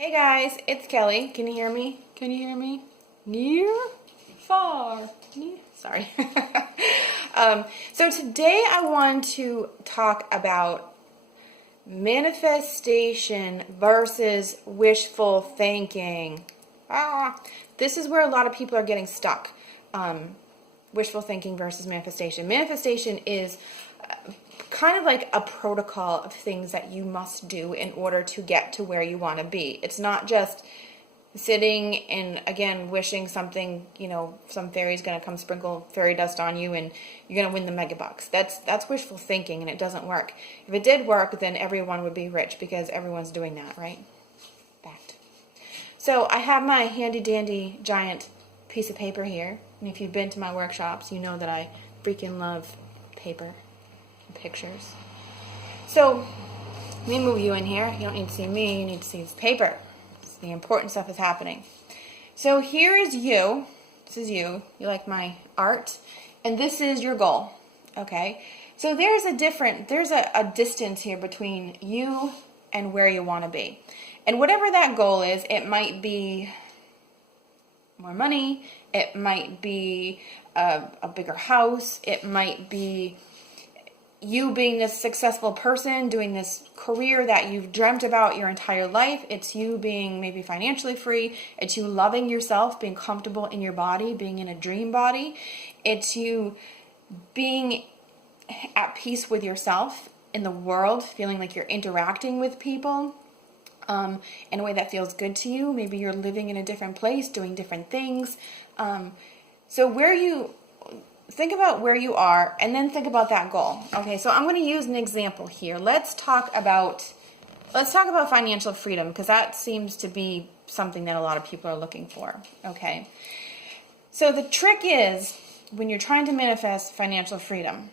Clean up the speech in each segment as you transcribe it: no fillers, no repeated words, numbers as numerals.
Hey guys, it's Kelly. Can you hear me? Can you hear me? Near? Far? Near? Sorry. So today I want to talk about manifestation versus wishful thinking. This is where a lot of people are getting stuck. Wishful thinking versus manifestation. Manifestation is kind of like a protocol of things that you must do in order to get to where you want to be. It's not just sitting and, again, wishing something, some fairy's going to come sprinkle fairy dust on you and you're going to win the mega bucks. That's wishful thinking, and it doesn't work. If it did work, then everyone would be rich because everyone's doing that, right? Fact. So I have my handy dandy giant piece of paper here. And if you've been to my workshops, you know that I freaking love paper and pictures. So let me move you in here. You don't need to see me, you need to see this paper. The important stuff is happening. So here is you. This is you. You like my art. And this is your goal. Okay? So there's a distance here between you and where you want to be. And whatever that goal is, it might be more money. It might be a bigger house. It might be you being this successful person, doing this career that you've dreamt about your entire life. It's you being maybe financially free. It's you loving yourself, being comfortable in your body, being in a dream body. It's you being at peace with yourself in the world, feeling like you're interacting with people in a way that feels good to you. Maybe you're living in a different place, doing different things. So think about where you are, and then think about that goal. Okay, so I'm going to use an example here. Let's talk about financial freedom, because that seems to be something that a lot of people are looking for. Okay, so the trick is, when you're trying to manifest financial freedom,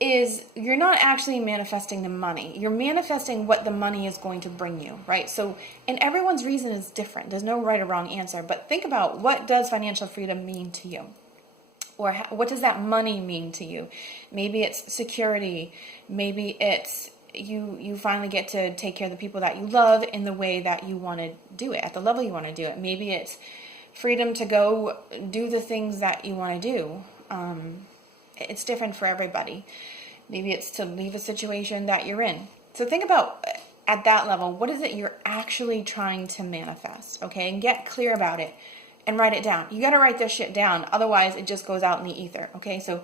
is you're not actually manifesting the money. You're manifesting what the money is going to bring you, right? So, and everyone's reason is different. There's no right or wrong answer, but think about, what does financial freedom mean to you? Or what does that money mean to you? Maybe it's security. Maybe it's you finally get to take care of the people that you love in the way that you want to do it, at the level you want to do it. Maybe it's freedom to go do the things that you want to do. It's different for everybody. Maybe it's to leave a situation that you're in. So think about, at that level, what is it you're actually trying to manifest, okay? And get clear about it. And write it down. You got to write this shit down. Otherwise, it just goes out in the ether. Okay, so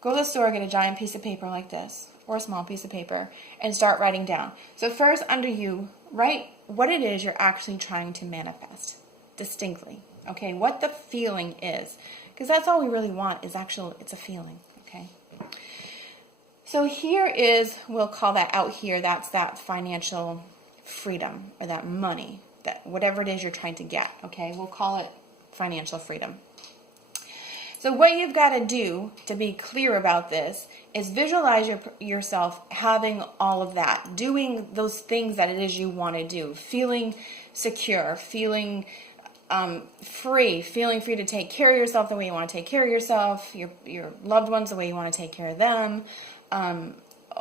go to the store, get a giant piece of paper like this, or a small piece of paper, and start writing down. So first, under you, write what it is you're actually trying to manifest distinctly. Okay, what the feeling is. Because that's all we really want, is it's a feeling. Okay. So here is, we'll call that out here, that's that financial freedom, or that money. That whatever it is you're trying to get, okay? We'll call it financial freedom. So what you've got to do to be clear about this is visualize yourself having all of that, doing those things that it is you want to do, feeling secure, feeling free to take care of yourself the way you want to take care of yourself, your loved ones the way you want to take care of them,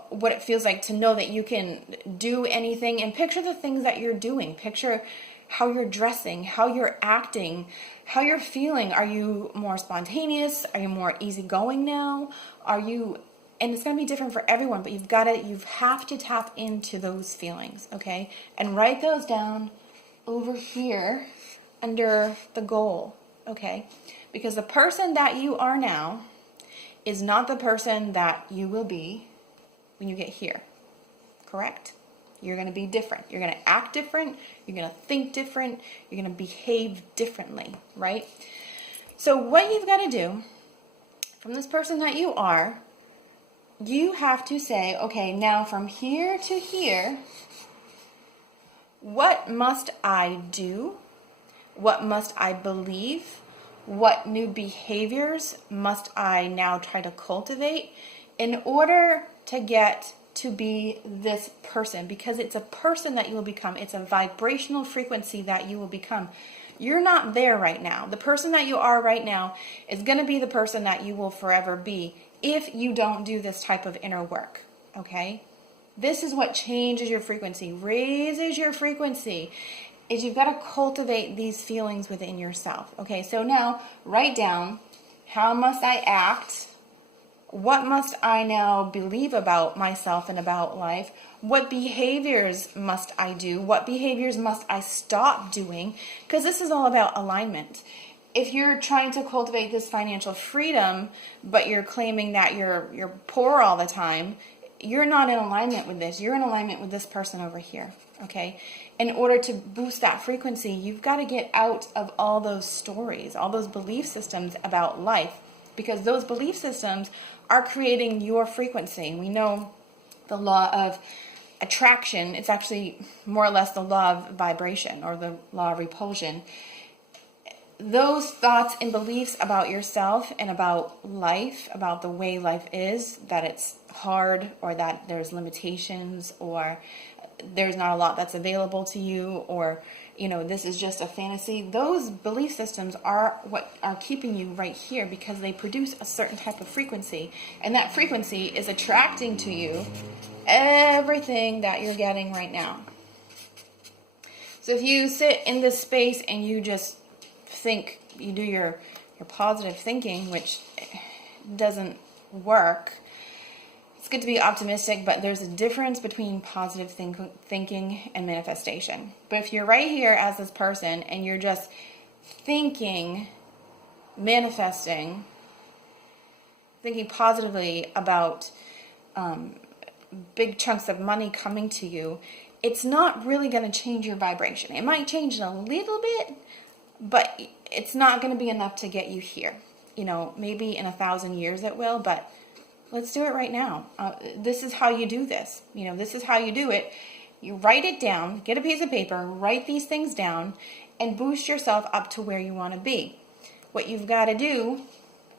what it feels like to know that you can do anything, and picture the things that you're doing. Picture how you're dressing, how you're acting, how you're feeling. Are you more spontaneous? Are you more easygoing now? And it's going to be different for everyone, but you have to tap into those feelings, okay? And write those down over here under the goal, okay? Because the person that you are now is not the person that you will be when you get here, correct? You're going to be different. You're going to act different. You're going to think different. You're going to behave differently, right? So what you've got to do, from this person that you are, you have to say, okay, now from here to here, what must I do? What must I believe? What new behaviors must I now try to cultivate in order to get to be this person? Because it's a person that you will become. It's a vibrational frequency that you will become. You're not there right now. The person that you are right now is going to be the person that you will forever be if you don't do this type of inner work, okay? This is what changes your frequency, raises your frequency, is you've got to cultivate these feelings within yourself. Okay, so now write down, how must I act? What must I now believe about myself and about life? What behaviors must I do? What behaviors must I stop doing? Because this is all about alignment. If you're trying to cultivate this financial freedom, but you're claiming that you're poor all the time, you're not in alignment with this. You're in alignment with this person over here, okay? In order to boost that frequency, you've got to get out of all those stories, all those belief systems about life, because those belief systems are creating your frequency. We know the law of attraction. It's actually more or less the law of vibration, or the law of repulsion. Those thoughts and beliefs about yourself and about life, about the way life is, that it's hard, or that there's limitations, or there's not a lot that's available to you, or this is just a fantasy. Those belief systems are what are keeping you right here, because they produce a certain type of frequency, and that frequency is attracting to you everything that you're getting right now. So if you sit in this space and you just think, you do your positive thinking, which doesn't work. It's good to be optimistic, but there's a difference between positive thinking and manifestation. But if you're right here as this person and you're just thinking, manifesting, thinking positively about big chunks of money coming to you, it's not really going to change your vibration. It might change it a little bit, but it's not going to be enough to get you here. Maybe in 1,000 years it will, but let's do it right now. This is how you do this. This is how you do it. You write it down, get a piece of paper, write these things down, and boost yourself up to where you want to be. What you've got to do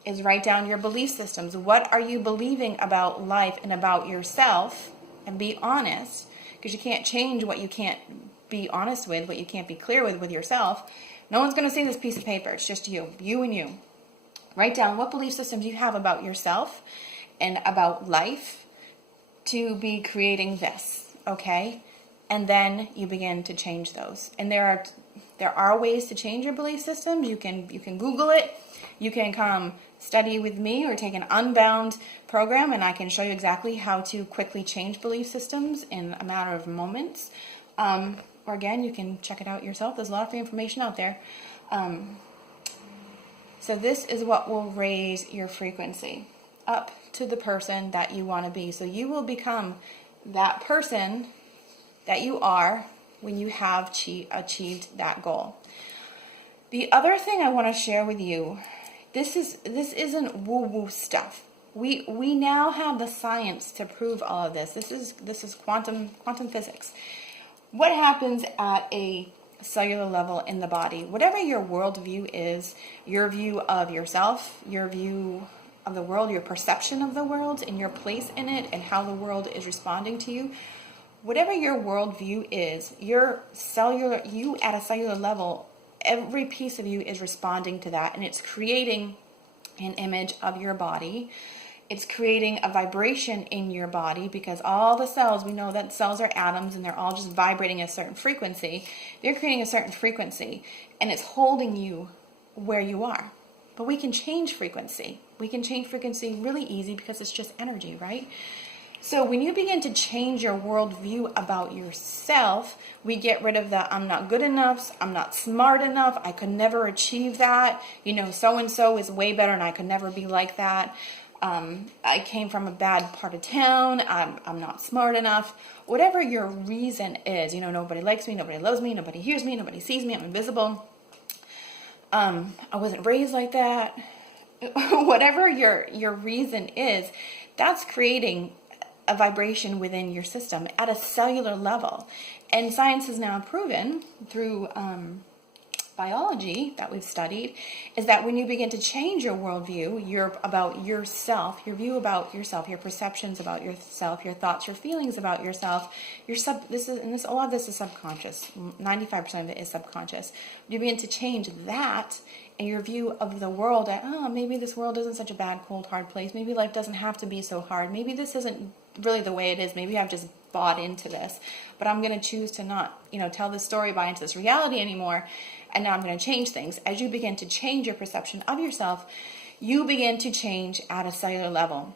is write down your belief systems. What are you believing about life and about yourself? And be honest, because you can't change what you can't be honest with, what you can't be clear with yourself. No one's going to see this piece of paper. It's just you and you. Write down what belief systems you have about yourself and about life to be creating this, okay? And then you begin to change those. And there are ways to change your belief systems. You can Google it. You can come study with me or take an Unbound program, and I can show you exactly how to quickly change belief systems in a matter of moments. Or again, you can check it out yourself. There's a lot of free information out there. So this is what will raise your frequency up to the person that you want to be. So you will become that person that you are when you have achieved that goal. The other thing I want to share with you, this isn't woo-woo stuff. We now have the science to prove all of this. This is quantum physics. What happens at a cellular level in the body? Whatever your worldview is, your view of yourself, your view of the world, your perception of the world, and your place in it, and how the world is responding to you. Whatever your worldview is, you at a cellular level, every piece of you is responding to that, and it's creating an image of your body. It's creating a vibration in your body, because all the cells, we know that cells are atoms and they're all just vibrating at a certain frequency. They're creating a certain frequency, and it's holding you where you are. But we can change frequency. We can change frequency really easy, because it's just energy, right? So when you begin to change your worldview about yourself, we get rid of the I'm not good enough, I'm not smart enough, I could never achieve that, so-and-so is way better and I could never be like that. I came from a bad part of town, I'm not smart enough. Whatever your reason is, nobody likes me, nobody loves me, nobody hears me, nobody sees me, I'm invisible. I wasn't raised like that. Whatever your reason is, that's creating a vibration within your system at a cellular level. And science has now proven through biology that we've studied, is that when you begin to change your worldview, about yourself, your view about yourself, your perceptions about yourself, your thoughts, your feelings about yourself, a lot of this is subconscious. 95% of it is subconscious. You begin to change that, and your view of the world, maybe this world isn't such a bad, cold, hard place. Maybe life doesn't have to be so hard. Maybe this isn't really the way it is. Maybe I've just bought into this, but I'm going to choose to not, tell this story, buy into this reality anymore. And now I'm going to change things. As you begin to change your perception of yourself, you begin to change at a cellular level.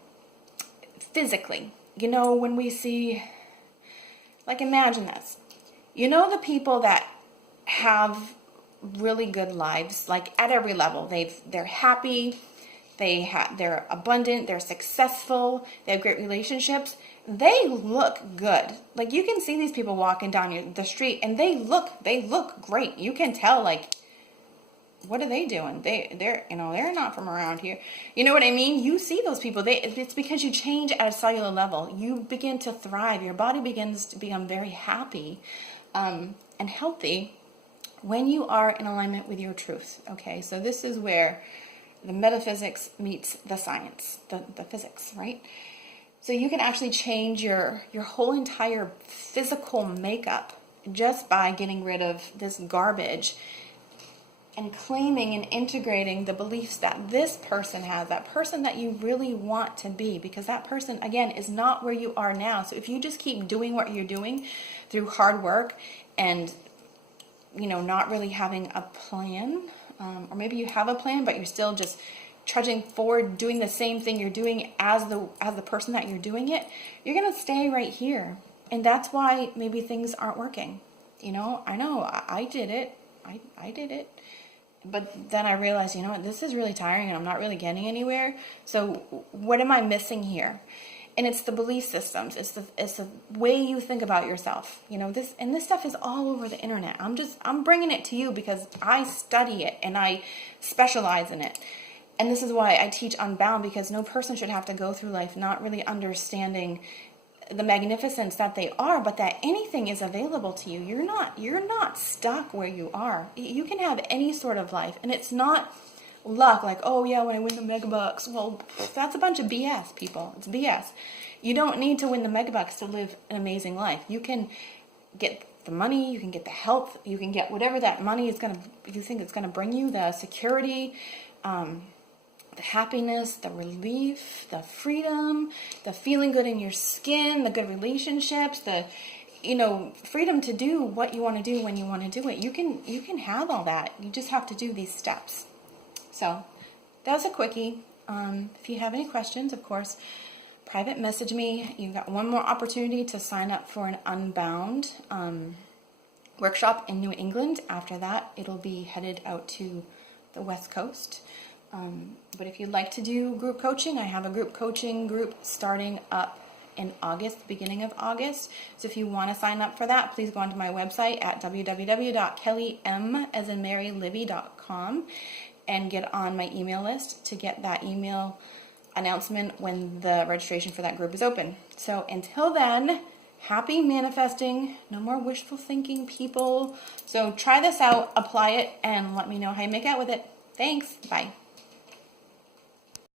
Physically, when we see, like, imagine this, the people that have really good lives, like at every level, they're happy, they're abundant, they're successful, they have great relationships, they look good. Like, you can see these people walking down the street and they look great. You can tell, like, what are they doing? They're not from around here. You know what I mean? You see those people. It's because you change at a cellular level. You begin to thrive. Your body begins to become very happy and healthy when you are in alignment with your truth. Okay, so this is where the metaphysics meets the science, the physics, right? So you can actually change your whole entire physical makeup just by getting rid of this garbage and claiming and integrating the beliefs that this person has, that person that you really want to be, because that person, again, is not where you are now. So if you just keep doing what you're doing through hard work and, not really having a plan, or maybe you have a plan, but you're still just trudging forward, doing the same thing you're doing as the person that you're doing it, you're going to stay right here. And that's why maybe things aren't working. I know, I did it. I did it. But then I realized, this is really tiring and I'm not really getting anywhere. So what am I missing here? And it's the belief systems. It's the way you think about yourself. This stuff is all over the internet. I'm bringing it to you because I study it and I specialize in it. And this is why I teach Unbound, because no person should have to go through life not really understanding the magnificence that they are, but that anything is available to you. You're not stuck where you are. You can have any sort of life, and it's not luck, like, oh yeah, when I win the megabucks. Well, that's a bunch of BS, people. It's BS. You don't need to win the megabucks to live an amazing life. You can get the money, you can get the health, you can get whatever that money is you think it's gonna bring you, the security, the happiness, the relief, the freedom, the feeling good in your skin, the good relationships, the freedom to do what you want to do when you want to do it. You can have all that. You just have to do these steps. So that was a quickie. If you have any questions, of course, private message me. You've got one more opportunity to sign up for an Unbound workshop in New England. After that, it'll be headed out to the West Coast. But if you'd like to do group coaching, I have a group coaching group starting up in August, beginning of August. So if you want to sign up for that, please go onto my website at www.kellym.com and get on my email list to get that email announcement when the registration for that group is open. So until then, happy manifesting. No more wishful thinking, people. So try this out, apply it, and let me know how you make out with it. Thanks. Bye.